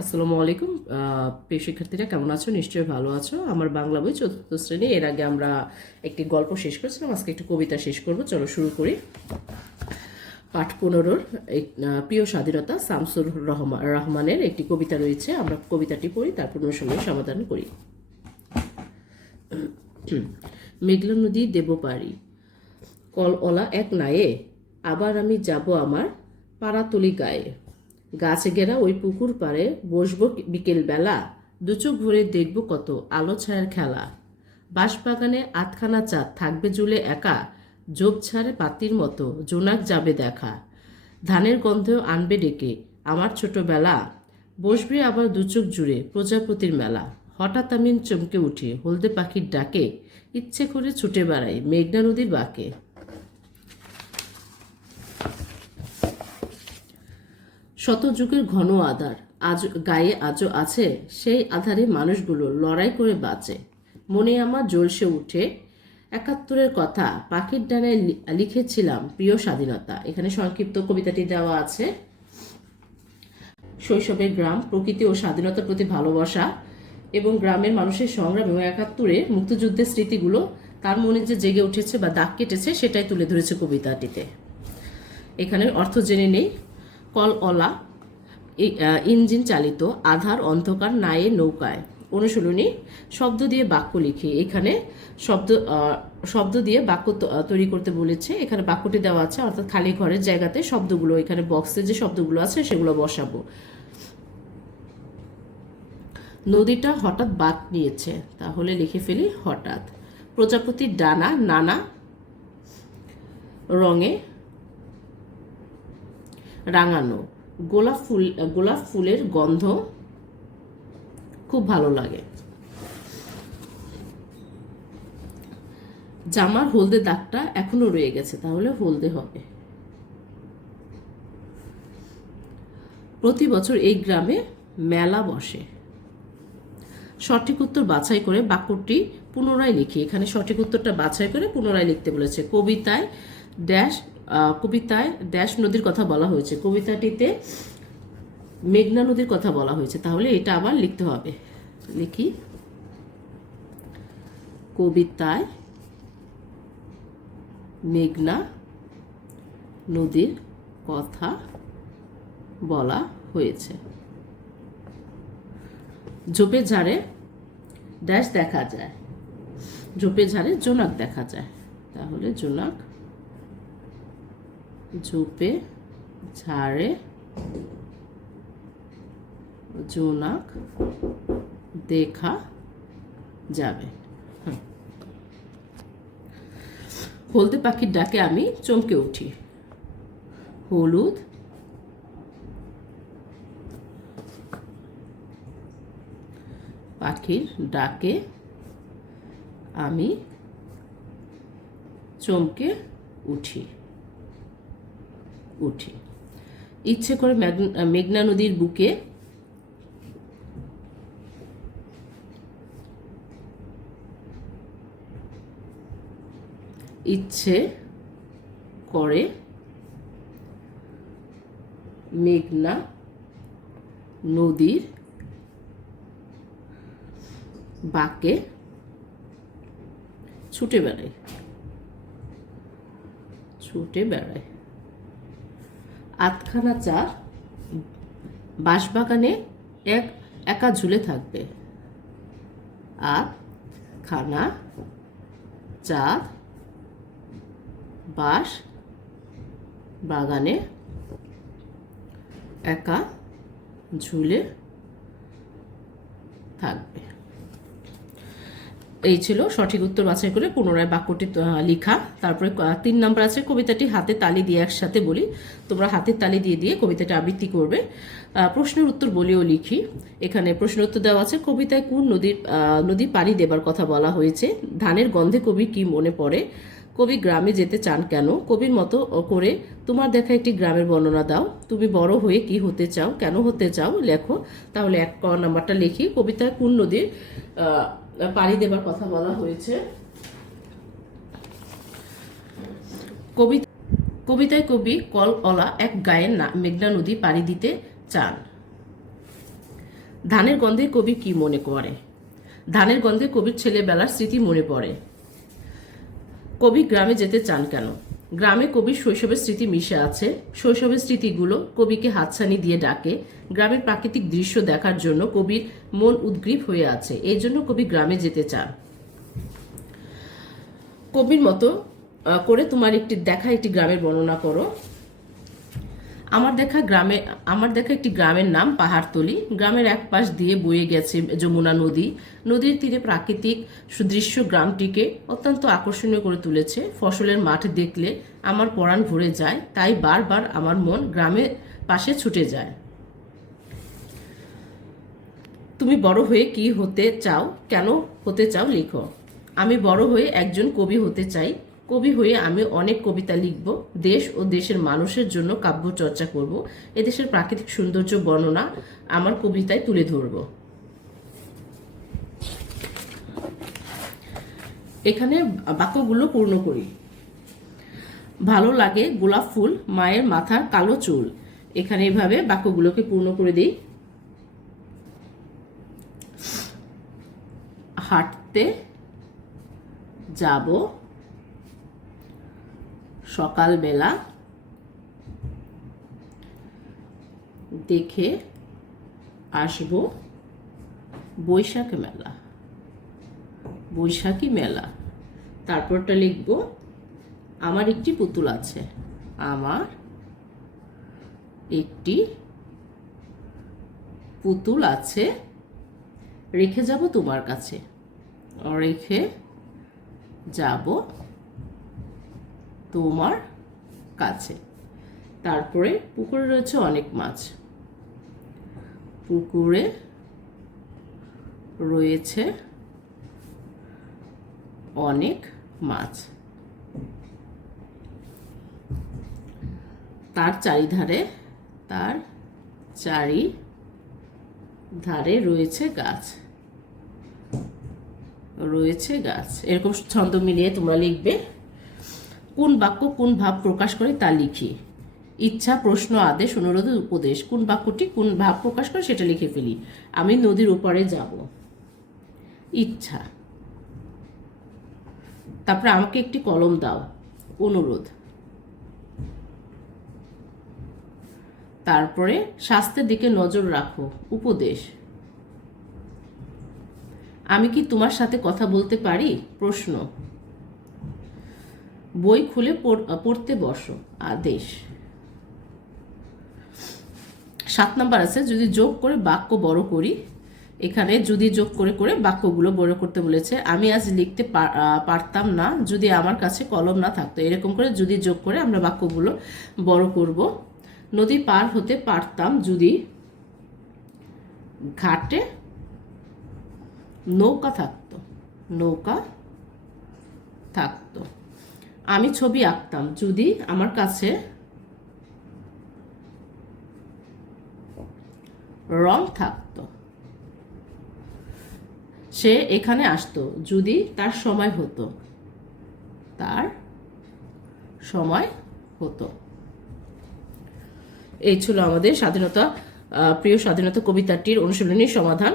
আসসালামু আলাইকুম। প্রিয় শিক্ষার্থীরা কেমন আছো? নিশ্চয়ই ভালো আছো। আমার বাংলা বই চতুর্থ শ্রেণী। এর আগে আমরা একটি গল্প শেষ করেছিলাম, আজকে একটি কবিতা শেষ করব। চলো শুরু করি। পাঠ 15 প্রিয় স্বাধীনতা শামসুর রহমানের একটি কবিতা রয়েছে। আমরা কবিতাটি পড়ি, তারপর অনুসঙ্গে সমাধান করি। মেঘলা নদী দেব পারি, কলওলা এক নায়ে, আবার আমি যাব আমার পাড়াতলি গায়ে। গাছ ঘেরা ওই পুকুর পাড়ে বসবো বিকেল বেলা, দুচোখ ভরে দেখব কত আলো ছায়ার খেলা। বাঁশবাগানে আধখানা চাঁদ থাকবে জুলে একা, ঝোপ ছাড়ে পাতির মতো জোনাক যাবে দেখা। ধানের গন্ধেও আনবে ডেকে আমার ছোটবেলা, বসবে আবার দুচোখ জুড়ে প্রজাপতির মেলা। হঠাৎ আমি চমকে উঠি হলদে পাখির ডাকে, ইচ্ছে করে ছুটে বেড়াই মেঘনা নদীর বাঁকে। শতযুগের ঘন আধার আজ গায়ে আজও আছে, সেই আধারে মানুষগুলো লড়াই করে বাঁচে। মনে আমার জ্বলসে উঠে 71-এর কথা, পাখির ডানায় লিখেছিলাম প্রিয় স্বাধীনতা। এখানে সংক্ষিপ্ত কবিতাটি দেওয়া আছে। শৈশবের গ্রাম, প্রকৃতি ও স্বাধীনতার প্রতি ভালোবাসা এবং গ্রামের মানুষের সংগ্রাম এবং 71-এ মুক্তিযুদ্ধের স্মৃতিগুলো তার মনে যে জেগে উঠেছে বা দাগ কেটেছে সেটাই তুলে ধরেছে কবিতাটিতে। এখানে অর্থ জেনে নেই। কলওলা ইঞ্জিন চালিত, আধার অন্ধকার নায়ে নৌকায়। অনুশীলনী, শব্দ দিয়ে বাক্য লিখি। এখানে শব্দ দিয়ে বাক্য তৈরি করতে বলেছে। এখানে বাক্যটি দেওয়া আছে, অর্থাৎ খালি ঘরের জায়গাতে শব্দগুলো, এখানে বক্সে যে শব্দগুলো আছে সেগুলো বসাবো। নদীটা হঠাৎ বাঁক নিয়েছে, তাহলে লিখে ফেলি হঠাৎ। প্রজাপতির ডানা নানা রঙে রাঙানো, গোলাপ ফুলের গন্ধ খুব ভালো লাগে। জামার হলদে দাগটা এখনো রয়ে গেছে, তাহলে হলদে হবে। প্রতি বছর এই গ্রামে মেলা বসে। সঠিক উত্তর বাছাই করে বাক্যটি পুনরায় লিখি। এখানে সঠিক উত্তরটা বাছাই করে পুনরায় লিখতে বলেছে। কবিতায় ড্যাশ নদীর কথা বলা হয়েছে। কবিতাটিতে মেঘনা নদীর কথা বলা হয়েছে, তাহলে এটা আবার লিখতে হবে। লিখি, কবিতায় মেঘনা নদীর কথা বলা হয়েছে। ঝোপে ঝাড়ে ড্যাশ দেখা যায়। ঝোপে ঝাড়ে জোনাক দেখা যায়, তাহলে জোনাক, ঝোপে ঝাড়ে জোনাক দেখা যাবে। হলদে পাখির ডাকে আমি চমকে উঠি। হলুদ পাখির ডাকে আমি চমকে উঠি। ইচ্ছে করে মেঘনা নদীর বুকে ইচ্ছে করে মেঘনা নদীর বাঁকে ছুটে বেড়ায়। আধখানা চাঁদ বাঁশবাগানে একা ঝুলে থাকবে। আধখানা চাঁদ বাঁশ বাগানে একা ঝুলে থাকবে। এই ছিল সঠিক উত্তর বাছাই করে পুনরায় বাক্যটি লিখা। তারপরে 3 নম্বর আছে, কবিতাটি হাতে তালি দিয়ে একসাথে বলি। তোমরা হাতের তালি দিয়ে দিয়ে কবিতাটি আবৃত্তি করবে। প্রশ্নের উত্তর বলেও লিখি। এখানে প্রশ্নের উত্তর দেওয়া আছে, কবিতায় কোন নদী পাড়ি দেবার কথা বলা হয়েছে? ধানের গন্ধে কবি কি মনে পড়ে? কবি গ্রামে যেতে চান কেন? কবির মতো করে তোমার দেখা একটি গ্রামের বর্ণনা দাও। তুমি বড় হয়ে কি হতে চাও, কেন হতে চাও, লেখো। তাহলে 1 নাম্বারটা লিখি। কবিতায় কোন নদীর পাড়ি দেবার কথা বলা হয়েছে? কবিতায় কবি কলওলা এক গায়ের মেঘনা নদী পাড়ি দিতে চান। ধানের গন্ধে কবি কি মনে করে? ধানের গন্ধে কবির ছেলেবেলার স্মৃতি মনে পড়ে। কবি গ্রামে যেতে চান কেন? গ্রামে কবির শৈশবের স্মৃতি মিশে আছে। শৈশবের স্মৃতিগুলো কবিকে হাতছানি দিয়ে ডাকে। গ্রামের প্রাকৃতিক দৃশ্য দেখার জন্য কবির মন উদ্গ্রীব হয়ে আছে। এই জন্য কবি গ্রামে যেতে চান। কবির মতো করে তোমার একটি গ্রামের বর্ণনা করো। আমার দেখা একটি গ্রামের নাম পাহাড়তলি। গ্রামের এক পাশ দিয়ে বয়ে গেছে যমুনা নদী। নদীর তীরে প্রাকৃতিক সুদৃশ্য গ্রামটিকে অত্যন্ত আকর্ষণীয় করে তুলেছে। ফসলের মাঠ দেখলে আমার পরাণ ভরে যায়, তাই বারবার আমার মন গ্রামের পাশে ছুটে যায়। তুমি বড় হয়ে কি হতে চাও, কেন হতে চাও লিখো। আমি বড় হয়ে একজন কবি হতে চাই। কবি হয়ে আমি অনেক কবিতা লিখব। দেশ ও দেশের মানুষের জন্য কাব্য চর্চা করব। এদেশের প্রাকৃতিক সৌন্দর্য বর্ণনা আমার কবিতায় তুলে ধরব। এখানে বাক্যগুলো পূর্ণ করি। ভালো লাগে গোলাপ ফুল, মায়ের মাথার কালো চুল। এখানে এভাবে বাক্যগুলোকে পূর্ণ করে দিই। হাঁটতে যাব সকালবেলা, দেখে আসব বৈশাখী মেলা। বৈশাখী মেলা। তারপরটা লিখব, আমার একটি পুতুল আছে। আমার একটি পুতুল আছে, রেখে যাব তোমার কাছে। রেখে যাব তোমার কাছে। তারপরে পুকুরে রয়েছে অনেক মাছ। পুকুরে রয়েছে অনেক মাছ। তার চারিধারে রয়েছে গাছ। এরকম ছন্দ মিলিয়ে তোমরা লিখবে। কোন বাক্য কোন ভাব প্রকাশ করে তা লিখি। ইচ্ছা, প্রশ্ন, আদেশ, অনুরোধ, উপদেশ। কোন বাক্যটি কোন ভাব প্রকাশ করে সেটা লিখে ফেলি। আমি নদীর ওপারে যাব। ইচ্ছা। তারপরে আমাকে একটি কলম দাও। অনুরোধ। তারপরে স্বাস্থ্যের দিকে নজর রাখো। উপদেশ। আমি কি তোমার সাথে কথা বলতে পারি? প্রশ্ন। বই খুলে পড়তে বসো। আদেশ। 7 নাম্বার আছে, যদি যোগ করে বাক্য বড় করি। এখানে যদি যোগ করে করে বাক্যগুলো বড় করতে বলেছে। আমি আজ লিখতে পারতাম না যদি আমার কাছে কলম না থাকতো। এরকম করে যদি যোগ করে আমরা বাক্যগুলো বড় করব। নদী পার হতে পারতাম যদি ঘাটে নৌকা থাকতো। আমি ছবি আঁকতাম যদি আমার কাছে রং থাকতো। সে এখানে আসতো যদি তার সময় হতো। এই ছিল আমাদের প্রিয় স্বাধীনতা কবিতাটির অনুশীলনীর সমাধান।